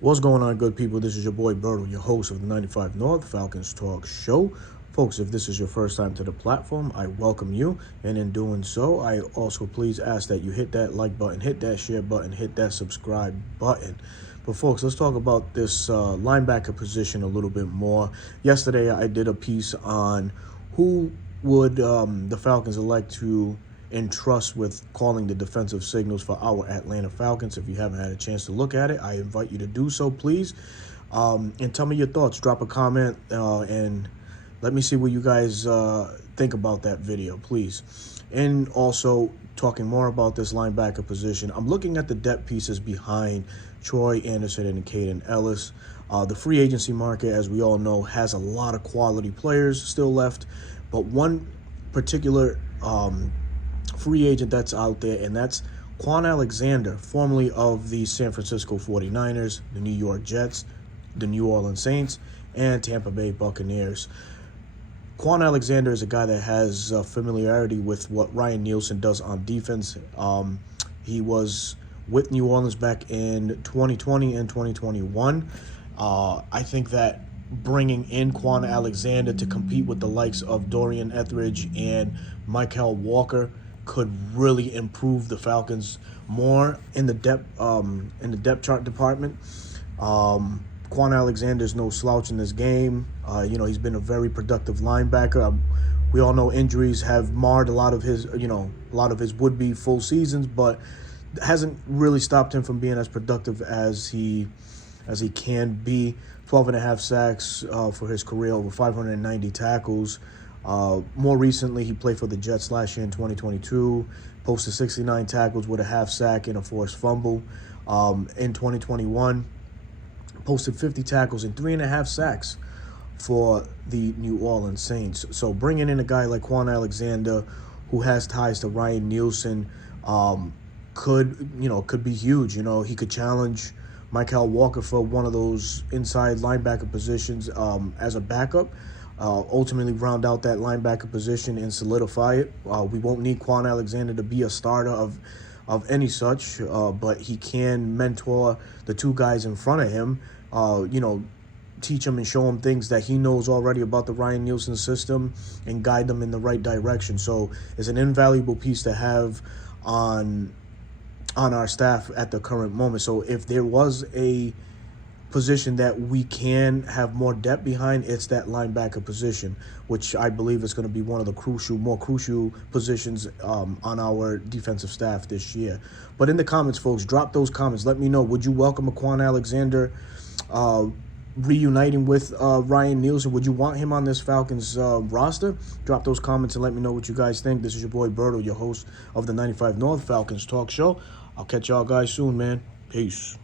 What's going on, good people? This is your boy Berto, your host of the 95 North Falcons Talk Show. Folks, if this is your first time to the platform, I welcome you. And in doing so, I also please ask that you hit that like button, hit that share button, hit that subscribe button. But folks, let's talk about this linebacker position a little bit more. Yesterday, I did a piece on who would the Falcons elect to entrust with calling the defensive signals for our Atlanta Falcons. If you haven't had a chance to look at it, I invite you to do so, please. And tell me your thoughts. Drop a comment and let me see what you guys think about that video, please. And also, talking more about this linebacker position, I'm looking at the depth pieces behind Troy Anderson and Caden Ellis. The free agency market, as we all know, has a lot of quality players still left, but one particular free agent that's out there, and that's Quan Alexander, formerly of the San Francisco 49ers, the New York Jets, the New Orleans Saints, and Tampa Bay Buccaneers. Quan Alexander is a guy that has familiarity with what Ryan Nielsen does on defense. He was with New Orleans back in 2020 and 2021. I think that bringing in Quan Alexander to compete with the likes of Dorian Etheridge and Michael Walker could really improve the Falcons more in the depth chart department. Quan Alexander is no slouch in this game. He's been a very productive linebacker. We all know injuries have marred a lot of his would-be full seasons, but hasn't really stopped him from being as productive as he can be. 12.5 sacks for his career, over 590 tackles. More recently, he played for the Jets last year in 2022, posted 69 tackles with a half sack and a forced fumble. In 2021, posted 50 tackles and 3.5 sacks for the New Orleans Saints. So bringing in a guy like Quan Alexander, who has ties to Ryan Nielsen, could be huge. He could challenge Michael Walker for one of those inside linebacker positions as a backup. Ultimately round out that linebacker position and solidify it. We won't need Quan Alexander to be a starter of any such, but he can mentor the two guys in front of him, teach him and show him things that he knows already about the Ryan Nielsen system and guide them in the right direction. So it's an invaluable piece to have on our staff at the current moment. So if there was a position that we can have more depth behind, it's that linebacker position, which I believe is going to be one of the more crucial positions on our defensive staff this year. But in the comments, folks, drop those comments. Let me know, would you welcome a Quan Alexander reuniting with Ryan Nielsen? Would you want him on this Falcons roster? Drop those comments and let me know what you guys think. This is your boy Berto, your host of the 95 North Falcons Talk Show. I'll catch y'all guys soon, man. Peace.